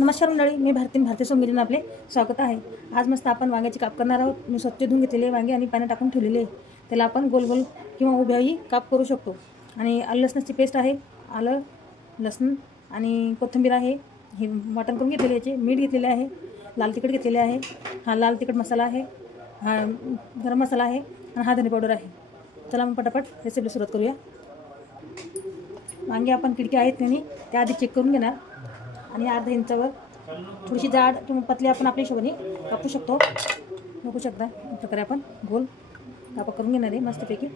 नमस्कार मंडळी मी भारती भारतीय सोमगिरीनं आपले स्वागत आहे. आज मस्त आपण वांग्याची काप करणार आहोत. मी स्वच्छ धुवून घेतलेले वांगे आणि पाण्यात टाकून ठेवलेले आहे. त्याला आपण गोल गोल किंवा उभ्याही काप करू शकतो. आणि आलं लसणाची पेस्ट आहे आलं लसूण आणि कोथिंबीर आहे. हे वाटण करून घेतलेले याचे. मीठ घेतलेले आहे लाल तिखट घेतलेले आहे. हा लाल तिखट मसाला आहे. हा गरम मसाला आहे आणि हा धने पावडर आहे. चला मग पटापट रेसिपीला सुरुवात करूया. वांगे आपण खिडकी आहेत त्यांनी त्या आधी चेक करून घेणार. आणि अर्धा इंचावर थोडीशी जाड किंवा पतली आपण आपल्या हिशोबाने कापू शकतो. बघू शकता या प्रकारे आपण गोल कापा करून घेणार आहे मस्तपैकी.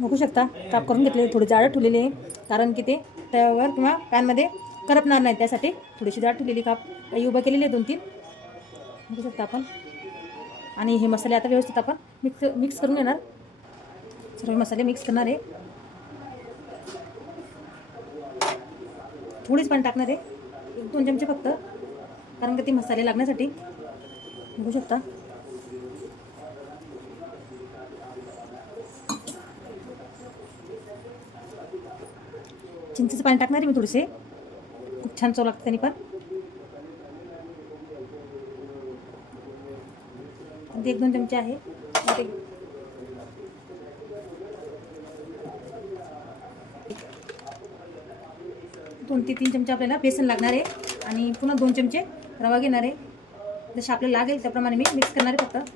बघू शकता काप करून घेतले थोडे जाड ठेवलेले आहे. कारण की ते त्यावर किंवा पॅनमध्ये करपणार नाही त्यासाठी थोडीशी जाड ठेवलेली काप काही उभं केलेली आहे दोन तीन. बघू शकता आपण. आणि हे मसाले आता व्यवस्थित आपण मिक्स मिक्स करून घेणार. सर्व मसाले मिक्स करणार आहे. थोडीच पाणी टाकणार आहे. एक दोन चमचे फक्त. कारण का ते मसाले लागण्यासाठी. बघू शकता. चिंचेचं पाणी टाकणार आहे मी थोडेसे. खूप छान चव लागतं त्यांनी पण. ते एक दोन चमचे आहे. ते दोन ते तीन चमचे आपल्याला बेसन लागणार आहे. आणि पुन्हा दोन चमचे रवा घेणार आहे. जसे आपल्याला लागेल त्याप्रमाणे मी मिक्स करणार आहे फक्त.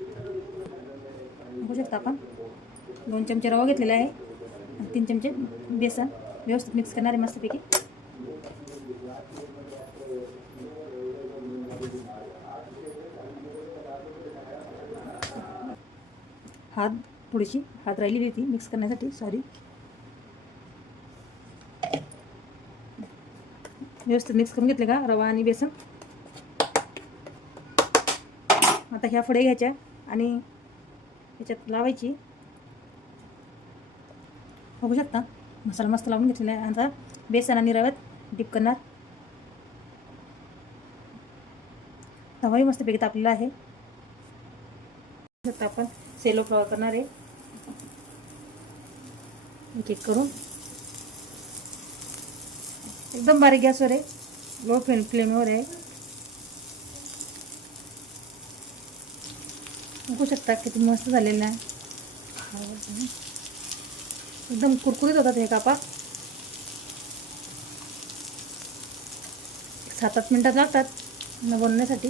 बघू शकता आपण. दोन चमचे रवा घेतलेला आहे. आणि तीन चमचे बेसन. व्यवस्थित मिक्स करणार आहे मस्तपैकी. हात थोडीशी हात राहिलेली होती. मिक्स करण्यासाठी सॉरी व्यवस्थित मिक्स करून घेतले का? रवा आणि बेसन. आता ह्या फळे घ्यायच्या आणि ह्याच्यात लावायची. बघू शकता? मसाला मस्त लावून घेतलेला आहे. आता बेसन आणि रव्यात डिप करणार. तवाही मस्त पेकी तापलेला आहे. शकता आपण. सेलो फ्लॉवर करणार आहे. एक एक करून. एकदम बारीक गॅसवर आहे. लो फ्लेम फ्लेमवर आहे. बघू शकता किती मस्त झालेलं आहे. एकदम कुरकुरीत होतात हे कापा. सात आठ मिनटात लागतात न बनवण्यासाठी.